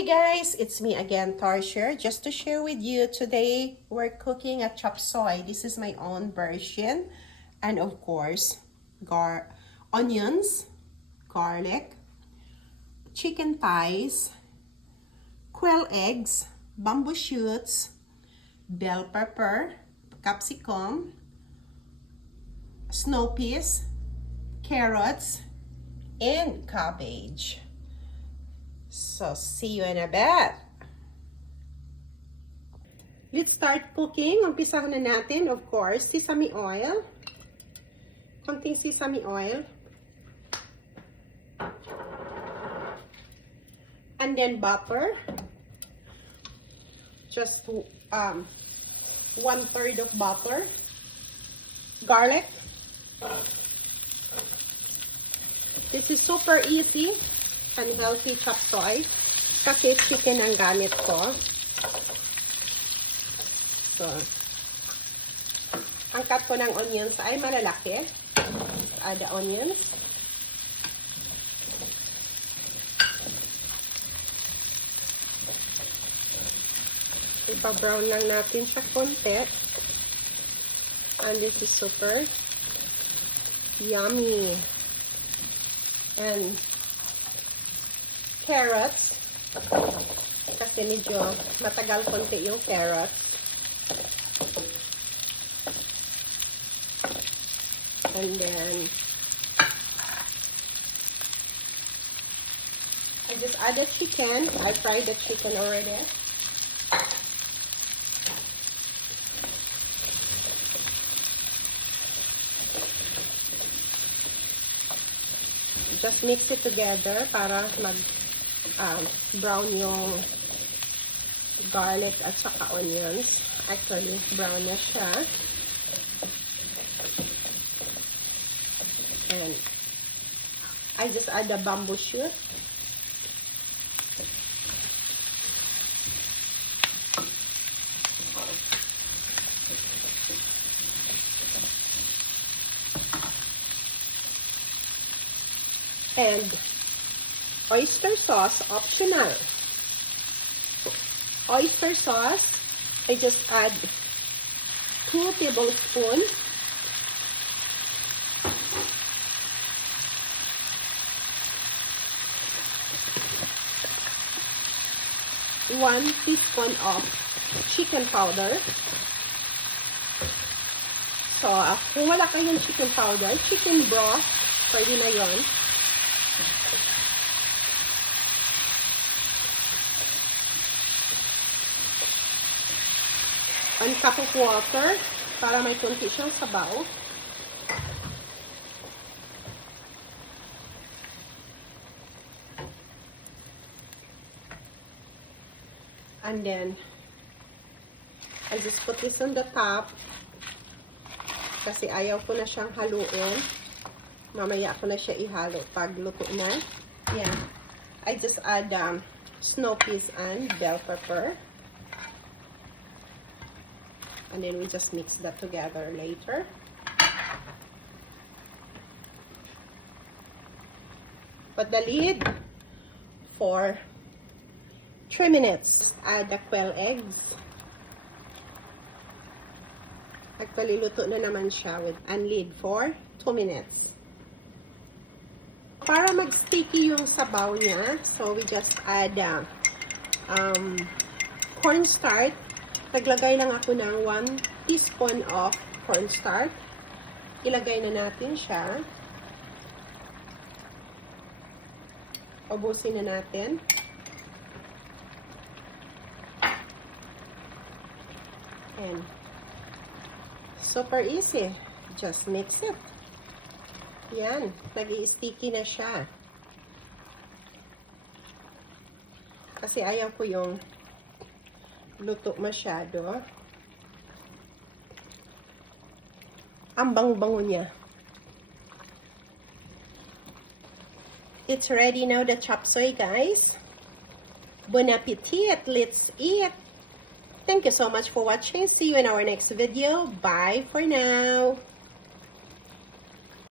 Hey guys, it's me again, Tarsher. Just to share with you, today we're cooking a chop suey. This is my own version. And of course, onions, garlic, chicken thighs, quail eggs, bamboo shoots, bell pepper, capsicum, snow peas, carrots, and cabbage. So, see you in a bit. Let's start cooking. Umpisahan na natin, of course, sesame oil. Konting sesame oil. And then butter. Just 1/3 of butter. Garlic. This is super easy and healthy chop suey kasi chicken ang gamit ko. So, ang cut ko ng onions ay malalaki. Add the onions. Ipa-brown lang natin siya konti. And this is super yummy. And carrots, kasi medyo matagal konti yung carrots. And then I just add the chicken. I fried the chicken already. Just mix it together para brown yung garlic at saka onions. Actually, brown na siya. And I just add the bamboo shoot. And oyster sauce, optional. Oyster sauce, I just add 2 tablespoons. One teaspoon of chicken powder. So, kung wala kayong chicken powder, chicken broth, pwede na yon. 1 cup of water para may konti siyang sabaw. And then I just put this on the top kasi ayaw ko na siyang haluin. Mamaya ko na siya ihalo pag luto na. Yeah. I just add snow peas and bell pepper. And then we just mix that together later. Put the lid for 3 minutes. Add the quail eggs. Actually, luto na naman siya with and lid for 2 minutes. Para mag-sticky yung sabaw niya, so we just add cornstarch. Naglagay lang ako ng 1 teaspoon of cornstarch. Ilagay na natin siya. Ubusin na natin. And super easy. Just mix it. Yan. Nag-i-sticky na siya. Kasi ayaw ko yung luto masyado. Ang bango-bango niya. It's ready now, the chop suey, guys. Bon appetit. Let's eat. Thank you so much for watching. See you in our next video. Bye for now.